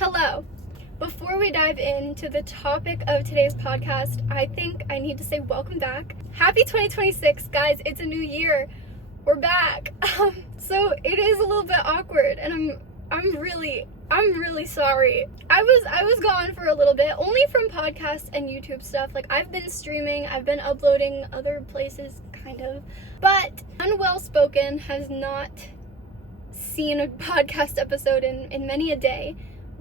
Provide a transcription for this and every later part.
Hello. Before we dive into the topic of today's podcast, I think I need to say welcome back. Happy 2026, guys. It's a new year. We're back. So it is a little bit awkward, and I'm really sorry. I was gone for a little bit, only from podcasts and YouTube stuff. Like, I've been streaming, I've been uploading other places, kind of. But Unwell Spoken has not seen a podcast episode in many a day.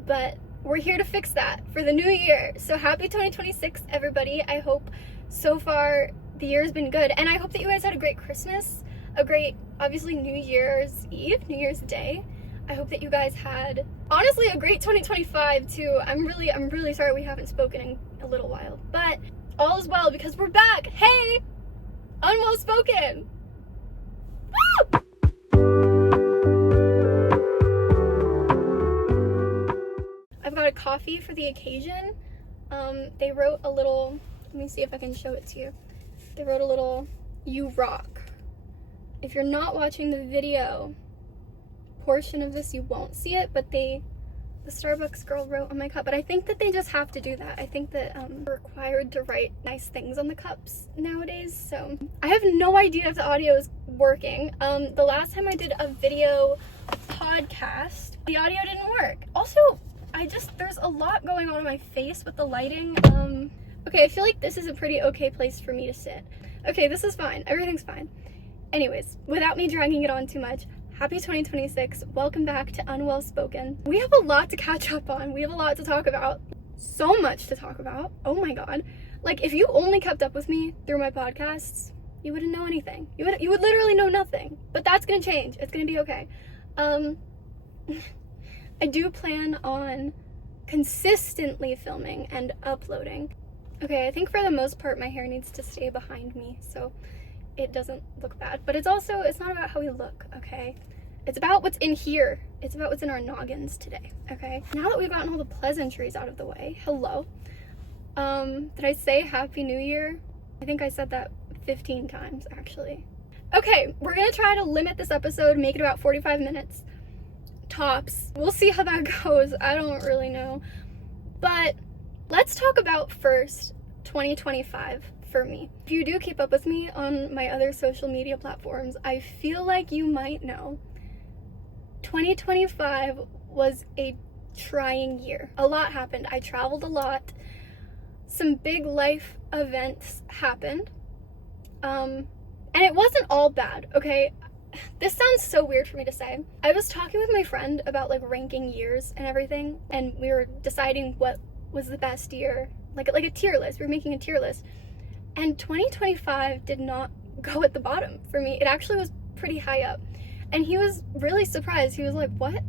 But we're here to fix that for the new year. So happy 2026, everybody. I hope so far the year has been good. And I hope that you guys had a great Christmas, a great, obviously, New Year's Eve, New Year's Day. I hope that you guys had, honestly, a great 2025 too. I'm really sorry we haven't spoken in a little while. But all is well because we're back. Hey! Unwell Spoken! Woo! I've got a coffee for the occasion. They wrote a little, let me see if I can show it to you. They wrote a little, "You rock." If you're not watching the video portion of this, you won't see it, but the Starbucks girl wrote on my cup. But I think that they just have to do that. I think that we're required to write nice things on the cups nowadays. So I have no idea if the audio is working. The last time I did a video podcast, the audio didn't work. Also, there's a lot going on in my face with the lighting. Okay, I feel like this is a pretty okay place for me to sit. Okay, this is fine. Everything's fine. Anyways, without me dragging it on too much, happy 2026. Welcome back to Unwell Spoken. We have a lot to catch up on. We have a lot to talk about. So much to talk about. Oh my god. Like, if you only kept up with me through my podcasts, you wouldn't know anything. You would literally know nothing. But that's gonna change. It's gonna be okay. I do plan on consistently filming and uploading. Okay, I think for the most part my hair needs to stay behind me so it doesn't look bad. But it's not about how we look, okay? It's about what's in here. It's about what's in our noggins today, okay? Now that we've gotten all the pleasantries out of the way, hello. Did I say Happy New Year? I think I said that 15 times, actually. Okay, we're gonna try to limit this episode, make it about 45 minutes. Tops. We'll see how that goes. I don't really know. But let's talk about first 2025 for me. If you do keep up with me on my other social media platforms, I feel like you might know 2025 was a trying year. A lot happened. I traveled a lot. Some big life events happened. And it wasn't all bad, okay? This sounds so weird for me to say. I was talking with my friend about like ranking years and everything, and we were deciding what was the best year, like a tier list. We were making a tier list, and 2025 did not go at the bottom for me. It actually was pretty high up, and he was really surprised. He was like, "What?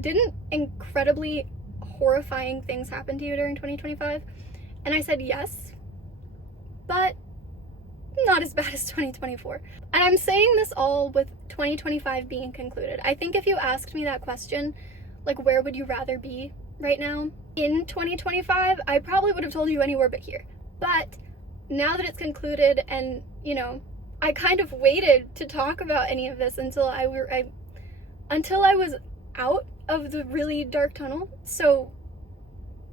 Didn't incredibly horrifying things happen to you during 2025?" And I said yes, but not as bad as 2024. And I'm saying this all with 2025 being concluded. I think if you asked me that question, like, where would you rather be right now in 2025, I probably would have told you anywhere but here. But now that it's concluded, and you know, I kind of waited to talk about any of this until I was out of the really dark tunnel. So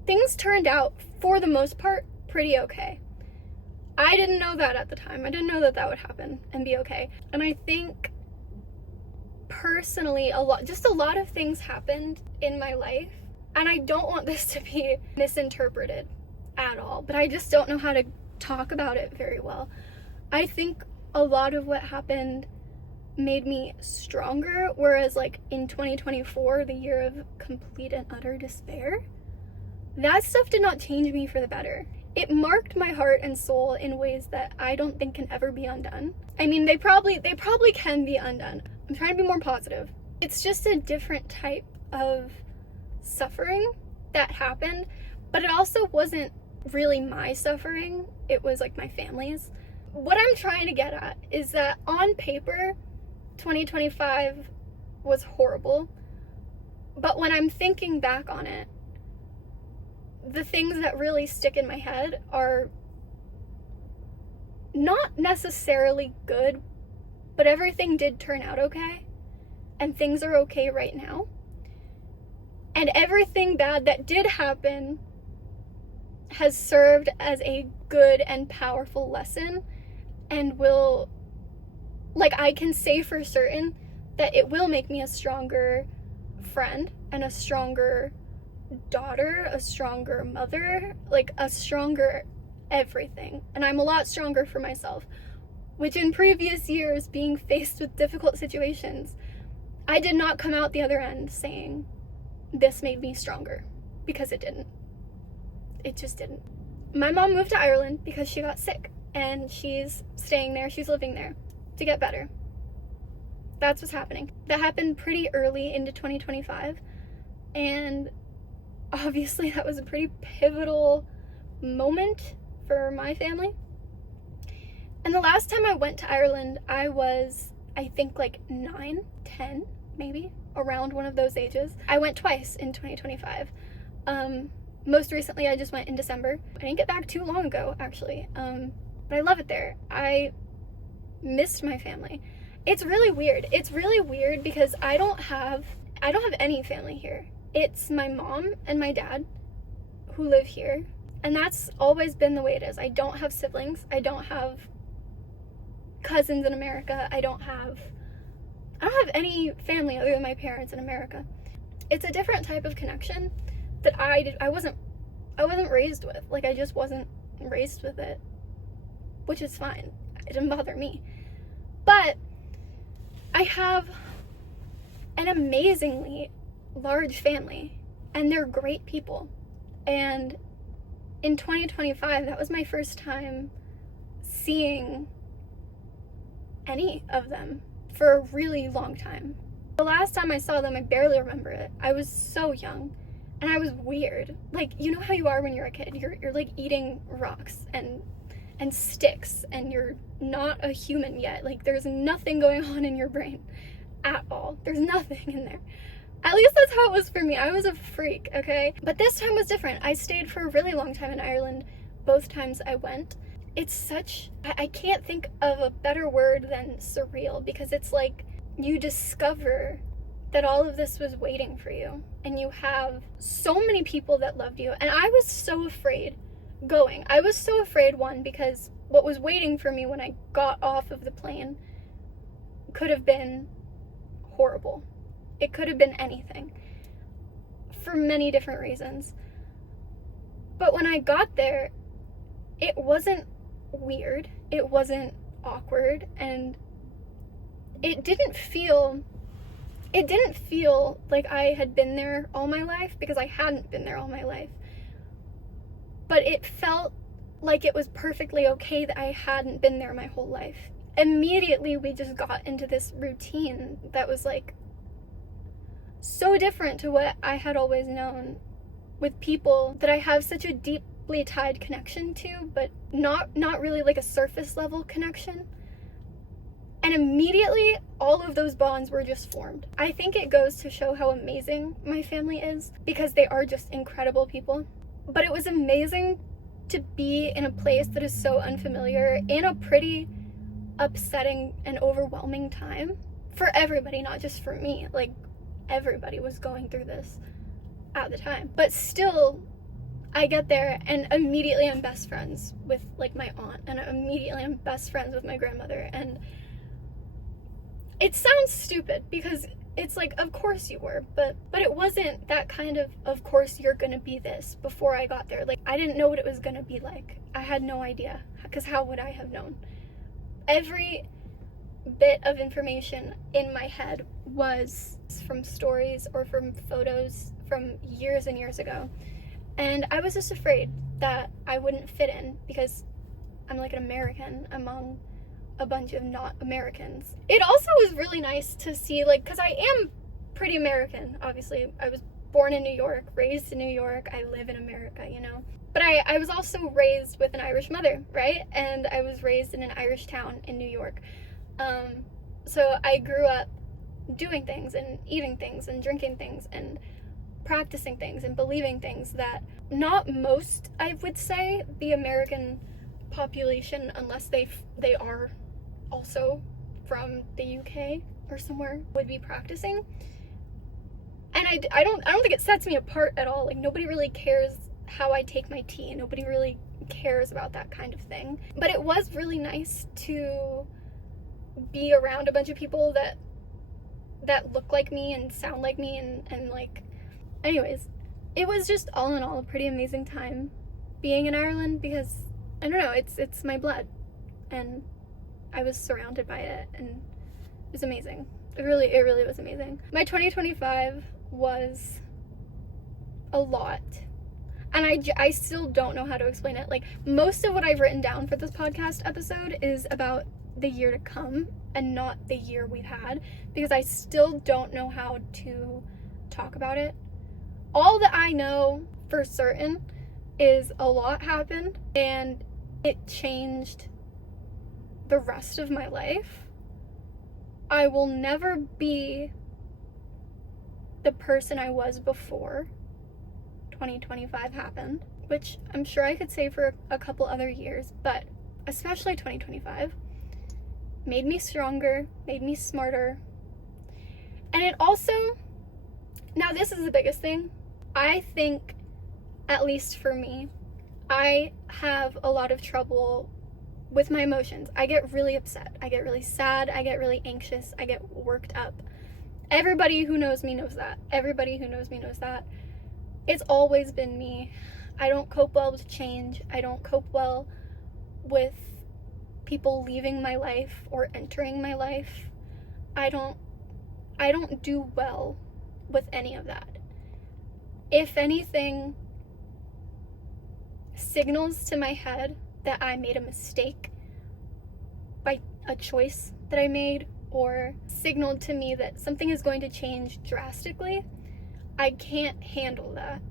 things turned out, for the most part, pretty okay. I didn't know that at the time. I didn't know that that would happen and be okay. And I think personally a lot of things happened in my life, and I don't want this to be misinterpreted at all, but I just don't know how to talk about it very well. I think a lot of what happened made me stronger, whereas like in 2024, the year of complete and utter despair, that stuff did not change me for the better. It marked my heart and soul in ways that I don't think can ever be undone. I mean, they probably can be undone. I'm trying to be more positive. It's just a different type of suffering that happened, but it also wasn't really my suffering. It was like my family's. What I'm trying to get at is that on paper, 2025 was horrible, but when I'm thinking back on it, the things that really stick in my head are not necessarily good, but everything did turn out okay, and things are okay right now. And everything bad that did happen has served as a good and powerful lesson, and will, like, I can say for certain that it will make me a stronger friend and a stronger daughter, a stronger mother, like a stronger everything. And I'm a lot stronger for myself, which in previous years, being faced with difficult situations, I did not come out the other end saying this made me stronger, because it didn't. It just didn't. My mom moved to Ireland because she got sick, and she's staying there, she's living there to get better. That's what's happening. That happened pretty early into 2025, and obviously that was a pretty pivotal moment for my family. And the last time I went to Ireland, I was, I think, like 9, 10, maybe, around one of those ages. I went twice in 2025. Most recently, I just went in December. I didn't get back too long ago, actually, but I love it there. I missed my family. It's really weird. It's really weird because I don't have any family here. It's my mom and my dad who live here, and that's always been the way it is. I don't have siblings. I don't have cousins in America. I don't have any family other than my parents in America. It's a different type of connection that I wasn't raised with. Like, I just wasn't raised with it, which is fine. It didn't bother me. But I have an amazingly large family, and they're great people. And in 2025, that was my first time seeing any of them for a really long time. The last time I saw them, I barely remember it. I was so young, and I was weird. Like, you know how you are when you're a kid? You're like eating rocks and sticks, and you're not a human yet. Like, there's nothing going on in your brain at all. There's nothing in there. At least that's how it was for me. I was a freak, okay? But this time was different. I stayed for a really long time in Ireland, both times I went. It's such, I can't think of a better word than surreal, because it's like you discover that all of this was waiting for you, and you have so many people that loved you. And I was so afraid going. I was so afraid, one, because what was waiting for me when I got off of the plane could have been horrible. It could have been anything, for many different reasons. But when I got there, it wasn't weird, it wasn't awkward, and it didn't feel like I had been there all my life, because I hadn't been there all my life. But it felt like it was perfectly okay that I hadn't been there my whole life. Immediately, we just got into this routine that was like so different to what I had always known, with people that I have such a deeply tied connection to, but not really like a surface level connection. And immediately, all of those bonds were just formed. I think it goes to show how amazing my family is, because they are just incredible people. But it was amazing to be in a place that is so unfamiliar, in a pretty upsetting and overwhelming time for everybody, not just for me. Like, everybody was going through this at the time. But still, I get there, and immediately I'm best friends with, like, my aunt, and immediately I'm best friends with my grandmother. And it sounds stupid, because it's like, of course you were, but it wasn't that kind of course you're gonna be this before I got there. Like, I didn't know what it was gonna be like. I had no idea, because how would I have known? Every bit of information in my head was from stories or from photos from years and years ago. And I was just afraid that I wouldn't fit in, because I'm like an American among a bunch of not Americans. It also was really nice to see, like, because I am pretty American, obviously. I was born in New York, raised in New York, I live in America, you know? But I was also raised with an Irish mother, right? And I was raised in an Irish town in New York. So I grew up doing things and eating things and drinking things and practicing things and believing things that not most, I would say, the American population, unless they are also from the UK or somewhere, would be practicing. And I don't think it sets me apart at all. Like, nobody really cares how I take my tea. Nobody really cares about that kind of thing. But it was really nice to be around a bunch of people that look like me and sound like me, and like, anyways, it was just all in all a pretty amazing time being in Ireland, because I don't know, it's my blood, and I was surrounded by it, and it was amazing. It really was amazing. My 2025 was a lot, and I still don't know how to explain it. Like, most of what I've written down for this podcast episode is about the year to come and not the year we've had, because I still don't know how to talk about it. All that I know for certain is a lot happened, and it changed the rest of my life. I will never be the person I was before 2025 happened, which I'm sure I could say for a couple other years, but especially 2025 made me stronger, made me smarter. And it also, now this is the biggest thing, I think, at least for me, I have a lot of trouble with my emotions. I get really upset, I get really sad, I get really anxious, I get worked up. Everybody who knows me knows that. Everybody who knows me knows that. It's always been me. I don't cope well with change. I don't cope well with people leaving my life or entering my life. I don't do well with any of that. If anything signals to my head that I made a mistake by a choice that I made, or signaled to me that something is going to change drastically, I can't handle that.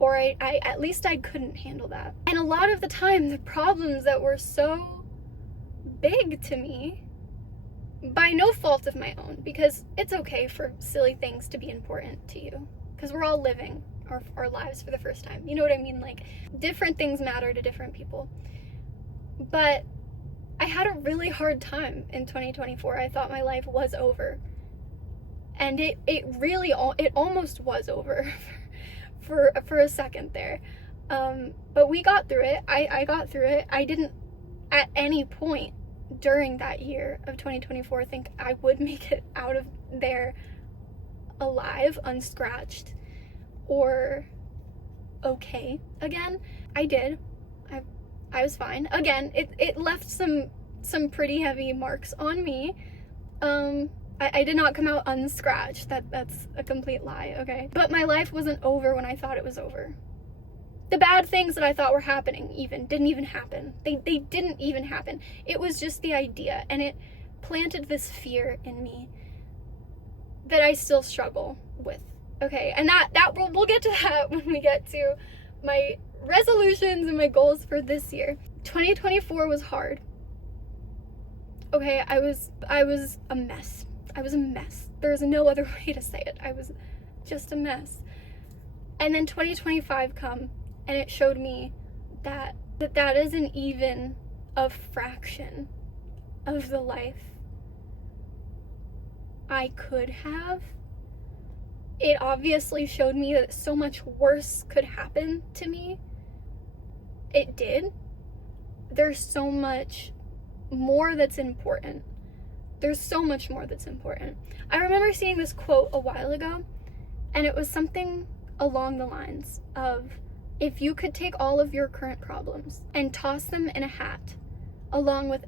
Or I at least I couldn't handle that. And a lot of the time, the problems that were so big to me, by no fault of my own, because it's okay for silly things to be important to you, because we're all living our lives for the first time. You know what I mean? Like, different things matter to different people. But I had a really hard time in 2024. I thought my life was over. And it almost was over for a second there. But we got through it. I got through it. I didn't at any point during that year of 2024 think I would make it out of there alive, unscratched, or okay again. I did. I was fine. Again, it left some pretty heavy marks on me. I did not come out unscratched. That's a complete lie, okay? But my life wasn't over when I thought it was over. The bad things that I thought were happening didn't even happen. They didn't even happen. It was just the idea, and it planted this fear in me that I still struggle with. Okay, and we'll get to that when we get to my resolutions and my goals for this year. 2024 was hard. Okay, I was a mess. I was a mess. There's no other way to say it. I was just a mess. And then 2025 come, and it showed me that isn't even a fraction of the life I could have. It obviously showed me that so much worse could happen to me. It did. There's so much more that's important. There's so much more that's important. I remember seeing this quote a while ago, and it was something along the lines of, if you could take all of your current problems and toss them in a hat along with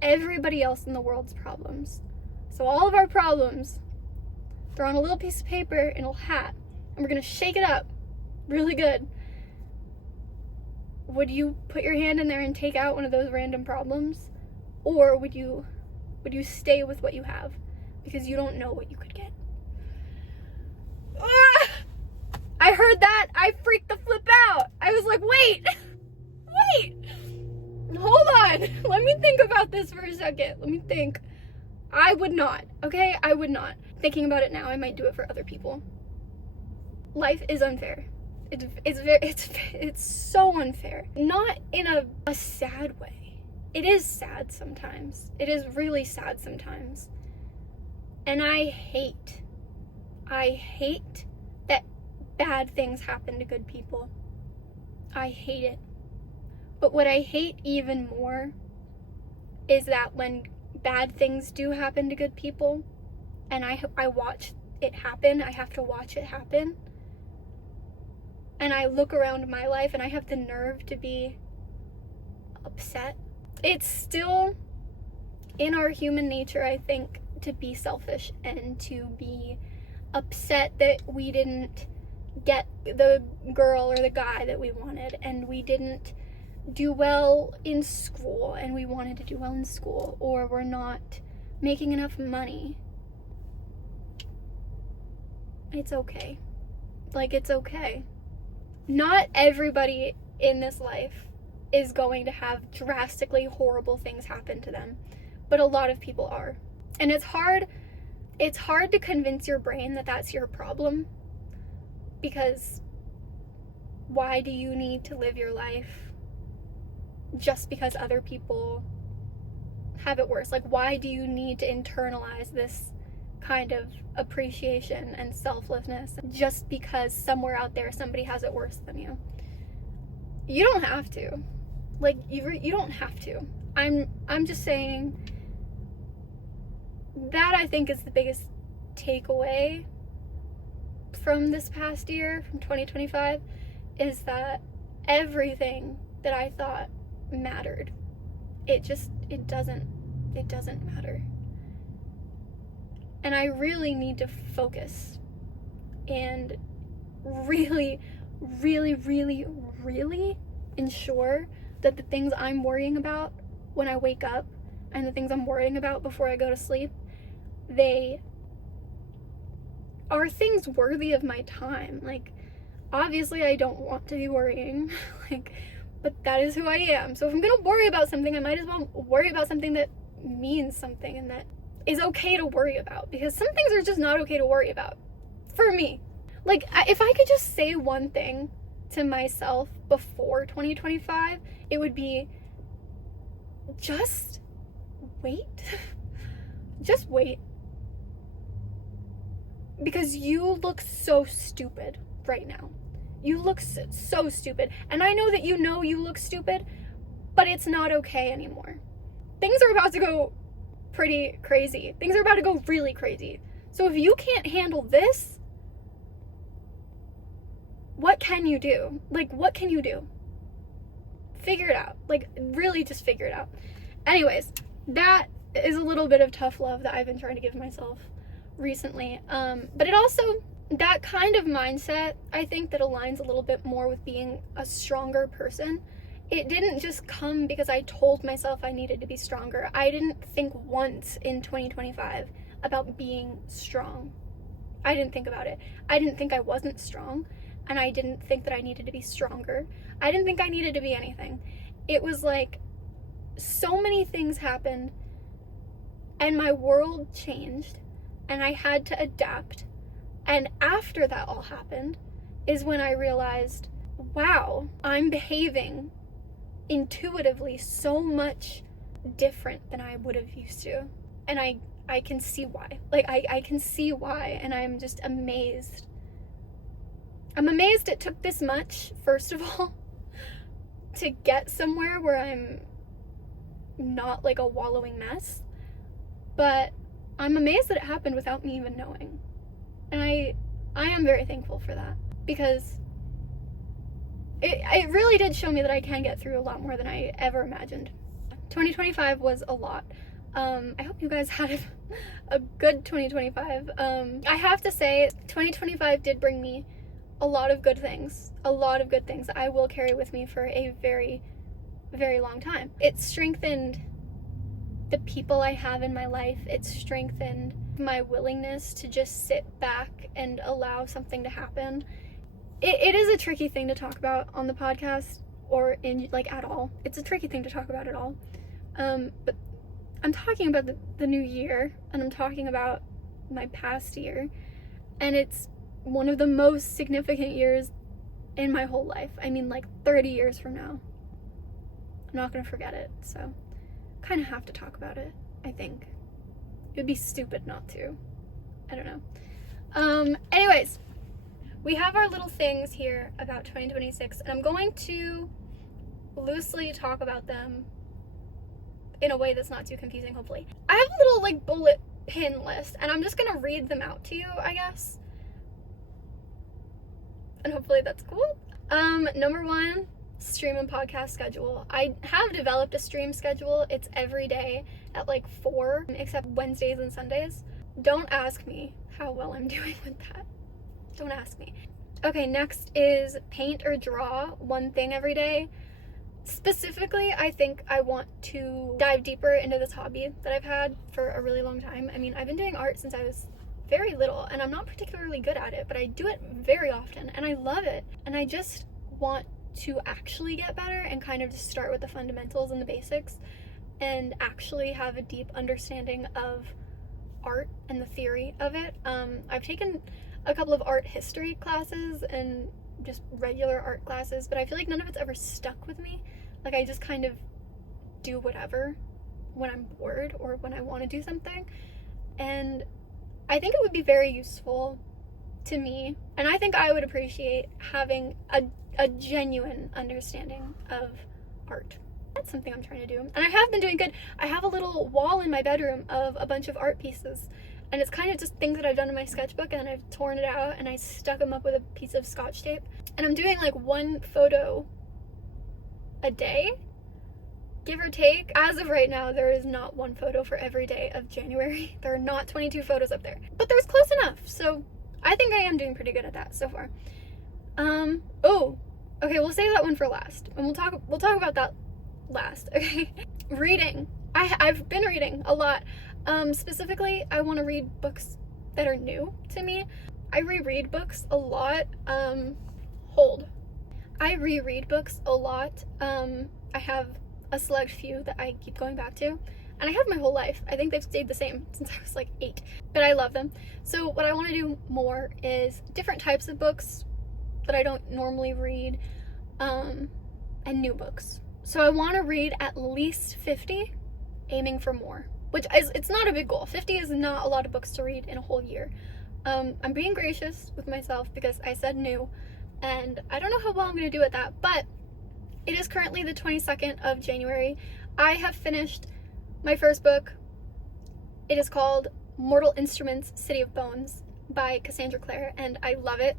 everybody else in the world's problems. So all of our problems, throw on a little piece of paper in a hat, and we're gonna shake it up really good. Would you put your hand in there and take out one of those random problems? Or would you stay with what you have? Because you don't know what you could get. I heard that, I freaked the flip out. I was like, wait, hold on. Let me think about this for a second. Let me think. I would not, okay? I would not. Thinking about it now, I might do it for other people. Life is unfair. It's so unfair. Not in a sad way. It is sad sometimes. It is really sad sometimes. And I hate I hate that bad things happen to good people. I hate it. But what I hate even more is that when bad things do happen to good people, and I watch it happen, I have to watch it happen, and I look around my life and I have the nerve to be upset. It's still in our human nature, I think, to be selfish and to be upset that we didn't get the girl or the guy that we wanted, and we didn't do well in school and we wanted to do well in school, or we're not making enough money. It's okay. Like, it's okay. Not everybody in this life is going to have drastically horrible things happen to them, but a lot of people are. And it's hard to convince your brain that that's your problem, because why do you need to live your life just because other people have it worse? Like, why do you need to internalize this kind of appreciation and selflessness just because somewhere out there somebody has it worse than you? You don't have to. Like, you don't have to. I'm just saying that I think is the biggest takeaway from this past year, from 2025, is that everything that I thought mattered, it doesn't matter. And I really need to focus and really, really, really, really ensure that the things I'm worrying about when I wake up and the things I'm worrying about before I go to sleep, they are things worthy of my time. Like, obviously I don't want to be worrying, like, but that is who I am. So if I'm gonna worry about something, I might as well worry about something that means something and that is okay to worry about, because some things are just not okay to worry about, for me. Like, if I could just say one thing to myself before 2025, it would be, just wait. Just wait. Because you look so stupid right now. You look so stupid. And I know that you look stupid, but it's not okay anymore. Things are about to go pretty crazy. Things are about to go really crazy. So if you can't handle this, what can you do? Like, what can you do? Figure it out. Like, really just figure it out. Anyways, that is a little bit of tough love that I've been trying to give myself recently. But it also, that kind of mindset, I think, that aligns a little bit more with being a stronger person. It didn't just come because I told myself I needed to be stronger. I didn't think once in 2025 about being strong. I didn't think about it. I didn't think I wasn't strong, and I didn't think that I needed to be stronger. I didn't think I needed to be anything. It was like, so many things happened, and my world changed, and I had to adapt. And after that all happened is when I realized, wow, I'm behaving intuitively so much different than I would have used to. And I can see why. Like, I can see why, and I'm just amazed. I'm amazed it took this much, first of all, to get somewhere where I'm not like a wallowing mess. But I'm amazed that it happened without me even knowing. And I am very thankful for that, because it really did show me that I can get through a lot more than I ever imagined. 2025 was a lot. I hope you guys had a good 2025. I have to say, 2025 did bring me a lot of good things. A lot of good things that I will carry with me for a very, very long time. It strengthened the people I have in my life. It strengthened my willingness to just sit back and allow something to happen. It is a tricky thing to talk about on the podcast, or in, like, at all. It's a tricky thing to talk about at all. But I'm talking about the new year, and I'm talking about my past year, and it's one of the most significant years in my whole life. I mean, like, 30 years from now. I'm not gonna forget it, so kind of have to talk about it, I think. It would be stupid not to. I don't know. Anyways, we have our little things here about 2026, and I'm going to loosely talk about them in a way that's not too confusing, hopefully. I have a little, like, bullet pin list, and I'm just gonna read them out to you, I guess. And hopefully that's cool. Number 1, stream and podcast schedule. I have developed a stream schedule. It's every day at like 4, except Wednesdays and Sundays. Don't ask me how well I'm doing with that. Don't ask me. Okay, next is paint or draw one thing every day. Specifically, I think I want to dive deeper into this hobby that I've had for a really long time. I mean, I've been doing art since I was very little, and I'm not particularly good at it, but I do it very often, and I love it. And I just want to actually get better and kind of just start with the fundamentals and the basics and actually have a deep understanding of art and the theory of it. I've taken a couple of art history classes and just regular art classes, but I feel like none of it's ever stuck with me. Like, I just kind of do whatever when I'm bored or when I want to do something. And I think it would be very useful to me, and I think I would appreciate having a genuine understanding of art. That's something I'm trying to do. And I have been doing good. I have a little wall in my bedroom of a bunch of art pieces, and it's kind of just things that I've done in my sketchbook, and I've torn it out and I stuck them up with a piece of Scotch tape. And I'm doing like 1 photo a day, give or take. As of right now, there is not 1 photo for every day of January. There are not 22 photos up there, but there's close enough. So I think I am doing pretty good at that so far. Oh, okay, we'll save that one for last, and we'll talk about that last. Okay. Reading. I've been reading a lot. Specifically, I want to read books that are new to me. I reread books a lot. I reread books a lot. I have a select few that I keep going back to, and I have my whole life. I think they've stayed the same since I was like 8, but I love them. So what I want to do more is different types of books that I don't normally read, and new books. So I want to read at least 50, aiming for more, which is, it's not a big goal. 50 is not a lot of books to read in a whole year. I'm being gracious with myself because I said new, and I don't know how well I'm going to do at that, but it is currently the 22nd of January. I have finished my first book. It is called Mortal Instruments, City of Bones by Cassandra Clare, and I love it.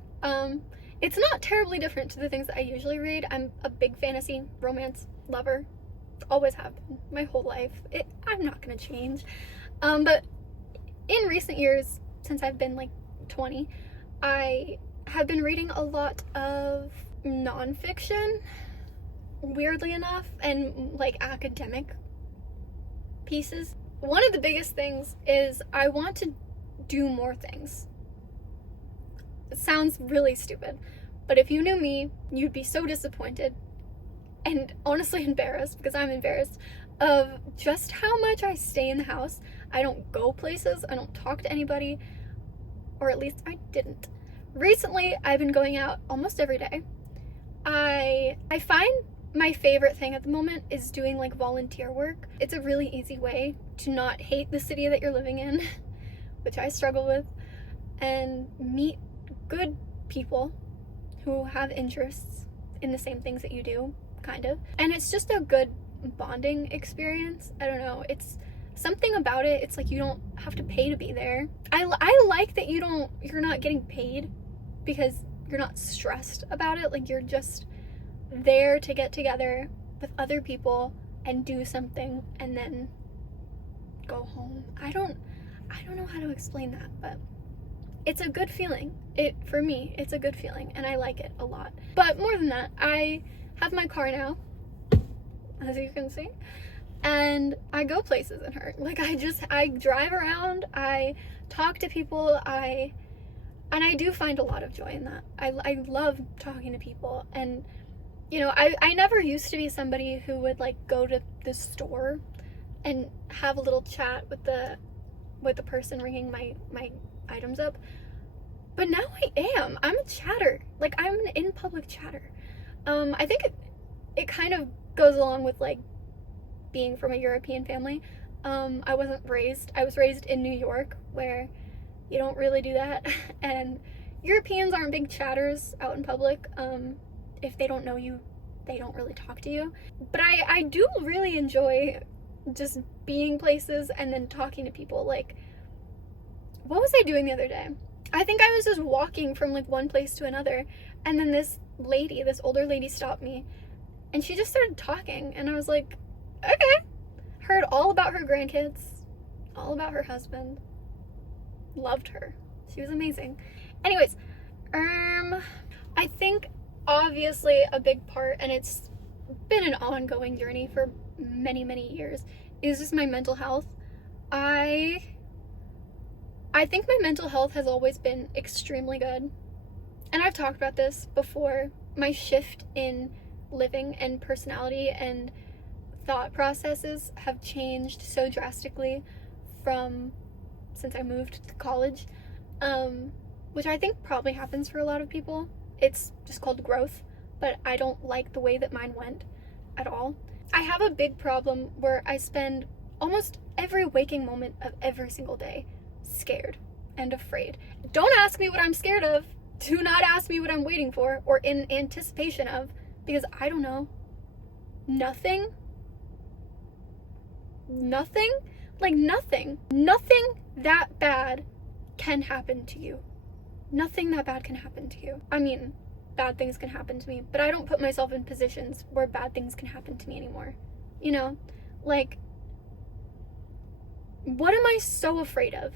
It's not terribly different to the things that I usually read. I'm a big fantasy romance lover. Always have been my whole life. I'm not gonna change. But in recent years, since I've been like 20, I have been reading a lot of nonfiction, weirdly enough, and like academic pieces. One of the biggest things is I want to do more things. It sounds really stupid, but if you knew me, you'd be so disappointed and honestly embarrassed, because I'm embarrassed, of just how much I stay in the house. I don't go places, I don't talk to anybody, or at least I didn't. Recently, I've been going out almost every day. I find my favorite thing at the moment is doing like volunteer work. It's a really easy way to not hate the city that you're living in, which I struggle with, and meet good people who have interests in the same things that you do, kind of. And it's just a good bonding experience. I don't know, it's something about it. It's like you don't have to pay to be there. I like that you're not getting paid, because you're not stressed about it. Like, you're just there to get together with other people and do something and then go home. I don't know how to explain that, but it's a good feeling. For me, it's a good feeling, and I like it a lot. But more than that, I have my car now, as you can see, and I go places in her. Like, I drive around, I talk to people, and I do find a lot of joy in that. I love talking to people, and you know, I never used to be somebody who would like go to the store and have a little chat with the person ringing my items up. But now I am. I'm a chatter. Like, I'm an in-public chatter. I think it kind of goes along with like being from a European family. I was raised in New York, where You don't really do that. And Europeans aren't big chatters out in public. If they don't know you, they don't really talk to you. But I do really enjoy just being places and then talking to people. Like, what was I doing the other day? I think I was just walking from like one place to another, and then this older lady stopped me, and she just started talking, and I was like, okay. Heard all about her grandkids, all about her husband. Loved her. She was amazing. Anyways, I think obviously a big part, and it's been an ongoing journey for many, many years, is just my mental health. I think my mental health has always been extremely good. And I've talked about this before. My shift in living and personality and thought processes have changed so drastically from since I moved to college, which I think probably happens for a lot of people. It's just called growth, but I don't like the way that mine went at all. I have a big problem where I spend almost every waking moment of every single day scared and afraid. Don't ask me what I'm scared of. Do not ask me what I'm waiting for or in anticipation of, because I don't know. Nothing? Like nothing that bad can happen to you. Nothing that bad can happen to you. I mean, bad things can happen to me, but I don't put myself in positions where bad things can happen to me anymore. You know? Like, what am I so afraid of?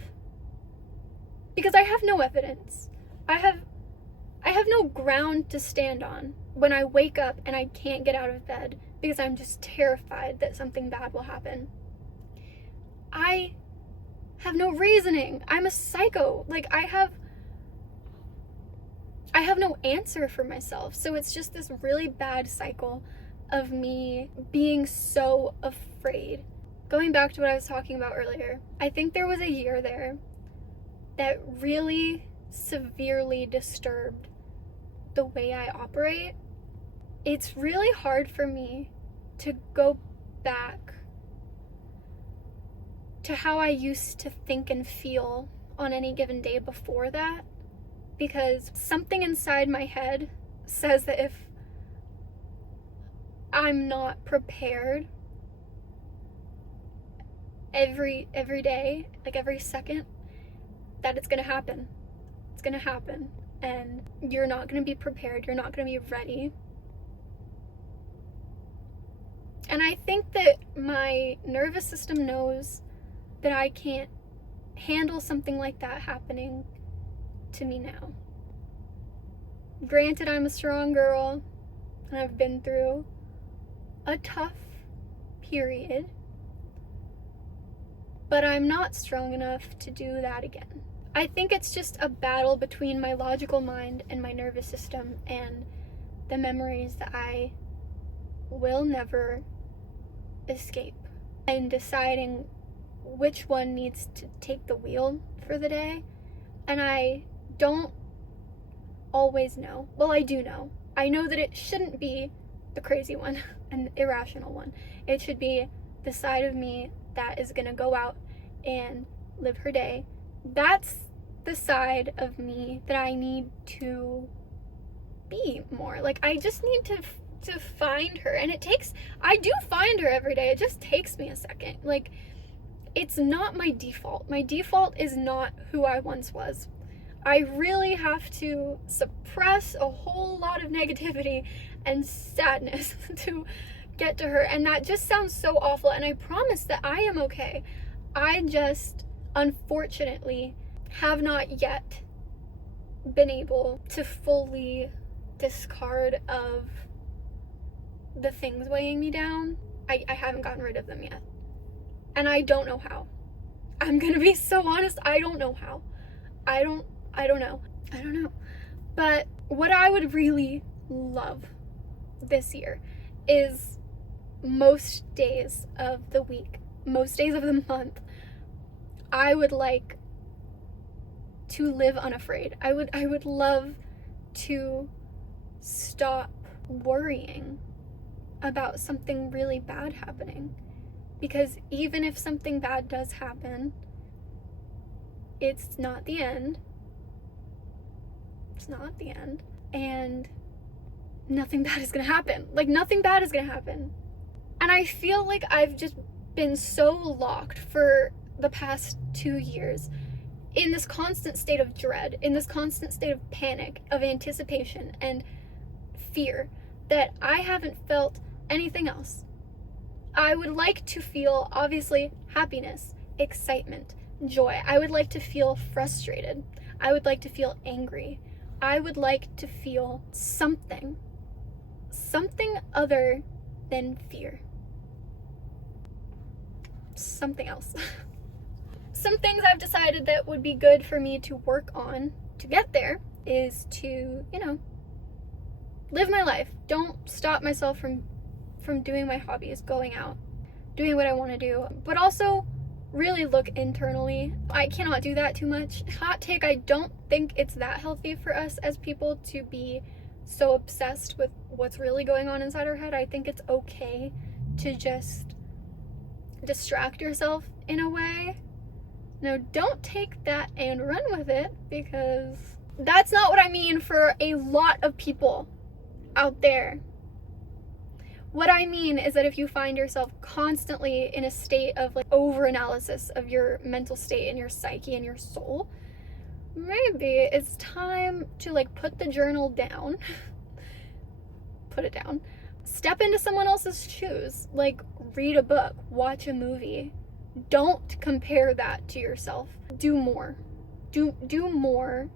Because I have no evidence. I have no ground to stand on when I wake up and I can't get out of bed because I'm just terrified that something bad will happen. I have no reasoning. I'm a psycho. Like, I have no answer for myself. So it's just this really bad cycle of me being so afraid. Going back to what I was talking about earlier, I think there was a year there that really severely disturbed the way I operate. It's really hard for me to go back to how I used to think and feel on any given day before that, because something inside my head says that if I'm not prepared every day, like every second, that it's gonna happen. It's gonna happen. And you're not gonna be prepared. You're not gonna be ready. And I think that my nervous system knows that I can't handle something like that happening to me now. Granted, I'm a strong girl, and I've been through a tough period, but I'm not strong enough to do that again. I think it's just a battle between my logical mind and my nervous system and the memories that I will never escape, and deciding which one needs to take the wheel for the day. And I don't always know. Well, I do know. I know that it shouldn't be the crazy one and the irrational one. It should be the side of me that is gonna go out and live her day. That's the side of me that I need to be more. Like, I just need to find her, and I do find her every day. It just takes me a second. Like, it's not my default. My default is not who I once was. I really have to suppress a whole lot of negativity and sadness to get to her, and that just sounds so awful, and I promise that I am okay. I just, unfortunately, have not yet been able to fully discard of the things weighing me down. I haven't gotten rid of them yet. And I don't know how. I'm gonna be so honest, I don't know how. I don't know. But what I would really love this year is most days of the week, most days of the month, I would like to live unafraid. I would love to stop worrying about something really bad happening. Because even if something bad does happen, it's not the end. It's not the end. And nothing bad is gonna happen. Like, nothing bad is gonna happen. And I feel like I've just been so locked for the past 2 years in this constant state of dread, in this constant state of panic, of anticipation and fear, that I haven't felt anything else. I would like to feel, obviously, happiness, excitement, joy. I would like to feel frustrated. I would like to feel angry. I would like to feel something other than fear. Something else. Some things I've decided that would be good for me to work on to get there is to, live my life. Don't stop myself from doing my hobbies, going out, doing what I want to do, but also really look internally. I cannot do that too much. Hot take, I don't think it's that healthy for us as people to be so obsessed with what's really going on inside our head. I think it's okay to just distract yourself in a way. Now, don't take that and run with it, because that's not what I mean for a lot of people out there. What I mean is that if you find yourself constantly in a state of like over-analysis of your mental state and your psyche and your soul, maybe it's time to like put the journal down, put it down, step into someone else's shoes, like read a book, watch a movie. Don't compare that to yourself. Do more. Do more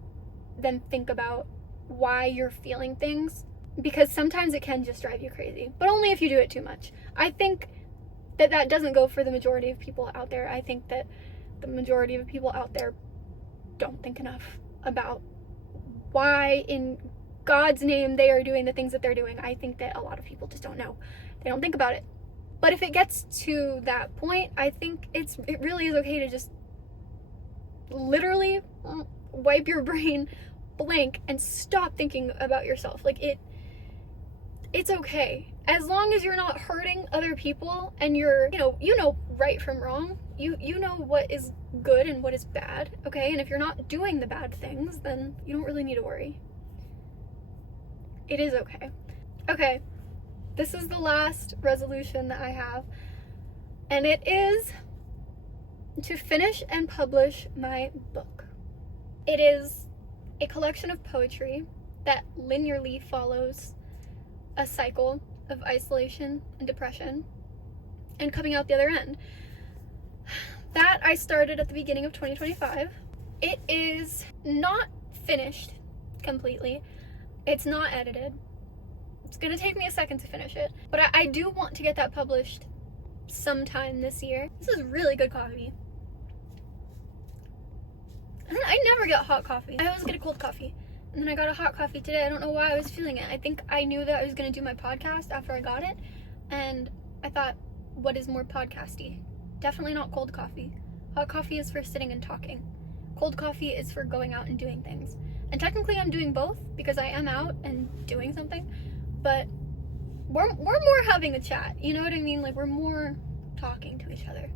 than think about why you're feeling things, because sometimes it can just drive you crazy, but only if you do it too much. I think that doesn't go for the majority of people out there. I think that the majority of people out there don't think enough about why in God's name they are doing the things that they're doing. I think that a lot of people just don't know. They don't think about it. But if it gets to that point, I think it really is okay to just literally wipe your brain blank and stop thinking about yourself. Like, it's okay. As long as you're not hurting other people and you're, you know right from wrong. You know what is good and what is bad, okay? And if you're not doing the bad things, then you don't really need to worry. It is okay. Okay. This is the last resolution that I have, and it is to finish and publish my book. It is a collection of poetry that linearly follows a cycle of isolation and depression and coming out the other end. That I started at the beginning of 2025. It is not finished completely. It's not edited. It's gonna take me a second to finish it, but I do want to get that published sometime this year. This is really good coffee. I never get hot coffee. I always get a cold coffee. And then I got a hot coffee today. I don't know why I was feeling it. I think I knew that I was gonna do my podcast after I got it, and I thought, what is more podcasty? Definitely not cold coffee. Hot coffee is for sitting and talking. Cold coffee is for going out and doing things. And technically I'm doing both because I am out and doing something. But we're more having a chat, you know what I mean? Like, we're more talking to each other.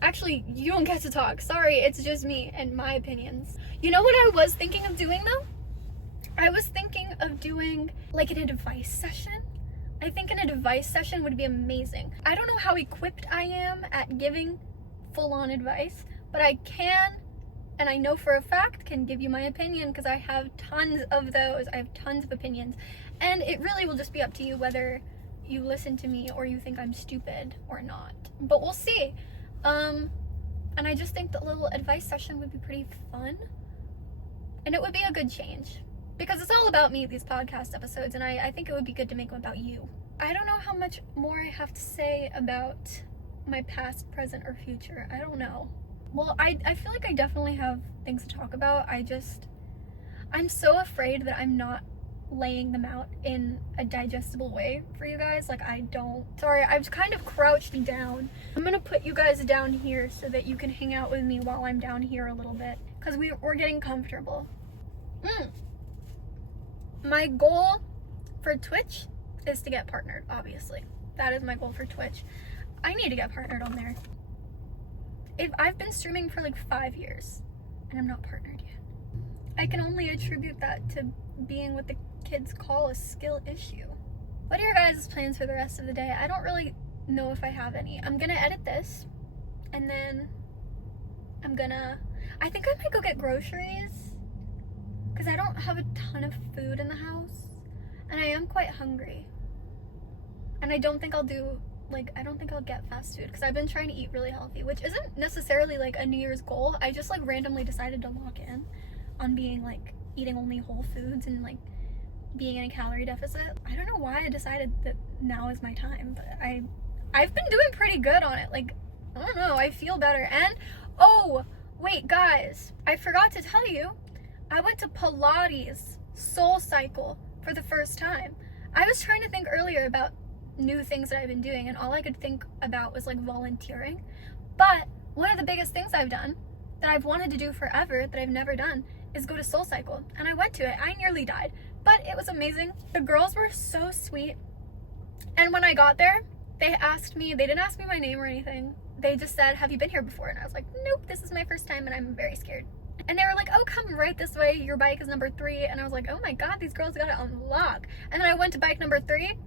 Actually, you don't get to talk. Sorry, it's just me and my opinions. You know what I was thinking of doing, though? I was thinking of doing, like, an advice session. I think an advice session would be amazing. I don't know how equipped I am at giving full-on advice, but I can, and I know for a fact, can give you my opinion, because I have tons of those. I have tons of opinions. And it really will just be up to you whether you listen to me or you think I'm stupid or not. But we'll see. And I just think that little advice session would be pretty fun. And it would be a good change. Because it's all about me, these podcast episodes, and I think it would be good to make them about you. I don't know how much more I have to say about my past, present, or future. I don't know. Well, I feel like I definitely have things to talk about. I'm so afraid that I'm not laying them out in a digestible way for you guys. Like, sorry, I've kind of crouched down. I'm gonna put you guys down here so that you can hang out with me while I'm down here a little bit, because we're getting comfortable. My goal for Twitch is to get partnered, obviously. That is my goal for Twitch. I need to get partnered on there. I've been streaming for like 5 years. and I'm not partnered yet. I can only attribute that to being what the kids call a skill issue. What are your guys' plans for the rest of the day? I don't really know if I have any. I'm gonna edit this, and then I think I might go get groceries, because I don't have a ton of food in the house, and I am quite hungry. And I don't think I'll get fast food, because I've been trying to eat really healthy, which isn't necessarily like a New Year's goal. I just like randomly decided to lock in on being like eating only whole foods and like being in a calorie deficit. I don't know why I decided that now is my time, but I've been doing pretty good on it. Like, I don't know, I feel better. And oh wait, guys, I forgot to tell you, I went to Pilates Soul Cycle for the first time. I was trying to think earlier about new things that I've been doing, and all I could think about was like volunteering. But one of the biggest things I've done that I've wanted to do forever that I've never done is go to Soul Cycle, and I went to it. I nearly died, but it was amazing. The girls were so sweet, and when I got there, they didn't ask me my name or anything. They just said, have you been here before? And I was like, nope, this is my first time and I'm very scared. And they were like, oh, come right this way, your bike is number 3. And I was like, oh my god, these girls got it on lock. And then I went to bike number 3,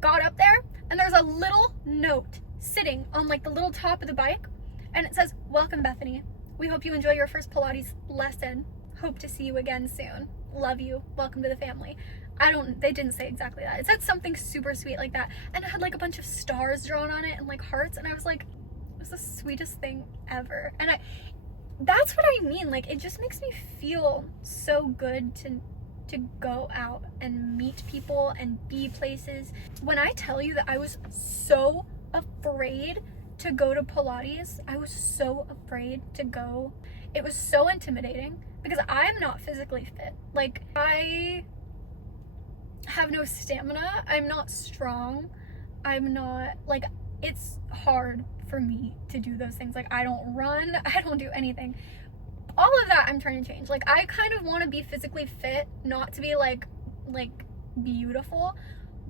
got up there, and there's a little note sitting on like the little top of the bike, and it says, welcome Bethany, we hope you enjoy your first Pilates lesson, hope to see you again soon, love you, welcome to the family. They didn't say exactly that. It said something super sweet like that, and it had like a bunch of stars drawn on it and like hearts, and I was like, it was the sweetest thing ever. And that's what I mean, like, it just makes me feel so good to go out and meet people and be places. When I tell you that I was so afraid to go to Pilates, I was so afraid to go. It was so intimidating because I'm not physically fit. Like, I have no stamina, I'm not strong, it's hard for me to do those things. Like, I don't run, I don't do anything. All of that I'm trying to change. Like, I kind of want to be physically fit, not to be like beautiful,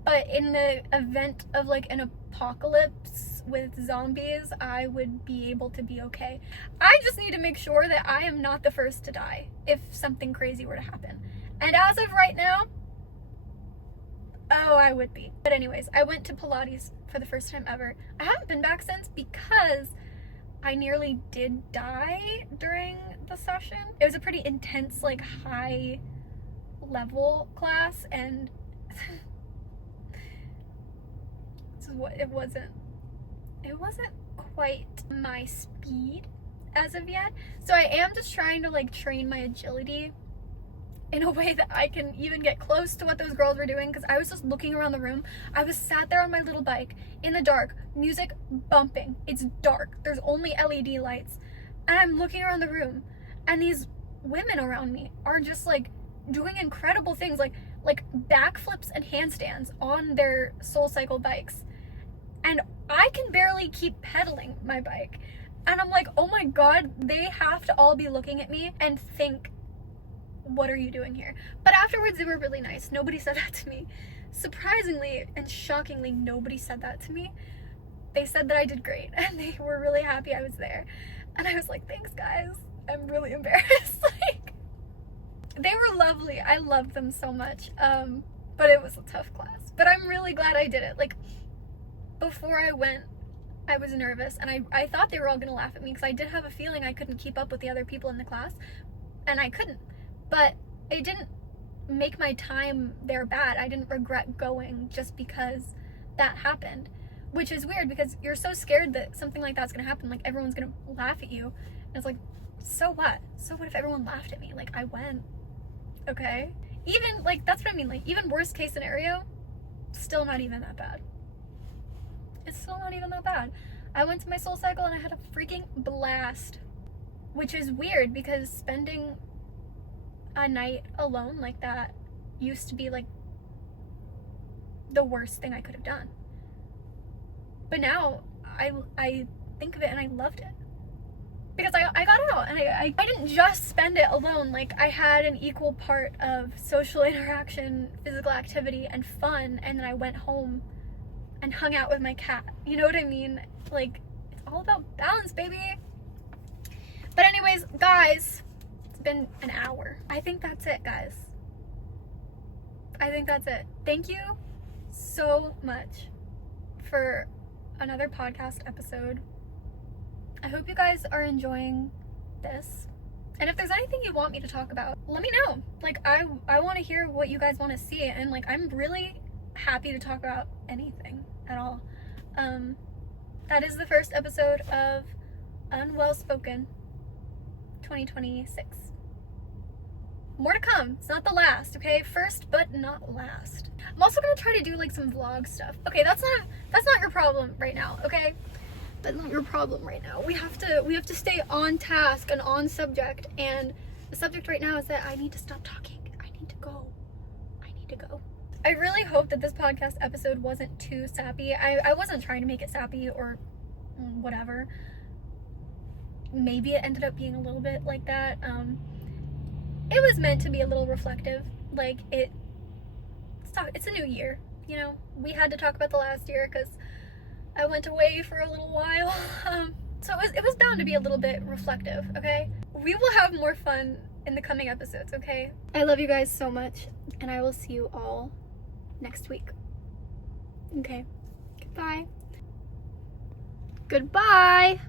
but in the event of like an apocalypse with zombies, I would be able to be okay. I just need to make sure that I am not the first to die if something crazy were to happen. And as of right now, oh, I would be. But anyways, I went to Pilates for the first time ever. I haven't been back since because I nearly did die during the session. It was a pretty intense, like, high level class, and it wasn't quite my speed as of yet. So I am just trying to like train my agility in a way that I can even get close to what those girls were doing, because I was just looking around the room. I was sat there on my little bike in the dark, music bumping, it's dark, there's only LED lights, and I'm looking around the room, and these women around me are just like doing incredible things, like backflips and handstands on their Soul Cycle bikes, and I can barely keep pedaling my bike. And I'm like, oh my god, they have to all be looking at me and think, what are you doing here? But afterwards, they were really nice. Nobody said that to me. Surprisingly and shockingly, nobody said that to me. They said that I did great, and they were really happy I was there. And I was like, thanks guys. I'm really embarrassed. Like, they were lovely. I loved them so much. But it was a tough class. But I'm really glad I did it. Like, before I went, I was nervous, and I thought they were all gonna laugh at me, because I did have a feeling I couldn't keep up with the other people in the class, and I couldn't. But it didn't make my time there bad. I didn't regret going just because that happened, which is weird because you're so scared that something like that's gonna happen, like everyone's gonna laugh at you, and it's like, so what? So what if everyone laughed at me? Like, I went, okay? Even, like, that's what I mean, like, even worst case scenario, still not even that bad. It's still not even that bad. I went to my Soul Cycle and I had a freaking blast, which is weird because spending a night alone like that used to be like the worst thing I could have done. But now I think of it and I loved it, because I got out, and I didn't just spend it alone. Like, I had an equal part of social interaction, physical activity, and fun, and then I went home and hung out with my cat. You know what I mean? Like, it's all about balance, baby. But anyways, guys, been an hour. I think that's it, guys. I think that's it. Thank you so much for another podcast episode. I hope you guys are enjoying this. And if there's anything you want me to talk about, let me know. Like, I want to hear what you guys want to see, and like, I'm really happy to talk about anything at all. That is the first episode of Unwell Spoken 2026. More to come. It's not the last, okay? First but not last. I'm also gonna try to do like some vlog stuff. Okay, that's not your problem right now, okay? That's not your problem right now. We have to stay on task and on subject, and the subject right now is that I need to stop talking. I need to go. I really hope that this podcast episode wasn't too sappy. I wasn't trying to make it sappy or whatever. Maybe it ended up being a little bit like that. It was meant to be a little reflective. Like, it's a new year, you know? We had to talk about the last year because I went away for a little while. So it was bound to be a little bit reflective, okay? We will have more fun in the coming episodes, okay? I love you guys so much, and I will see you all next week. Okay. Goodbye. Goodbye.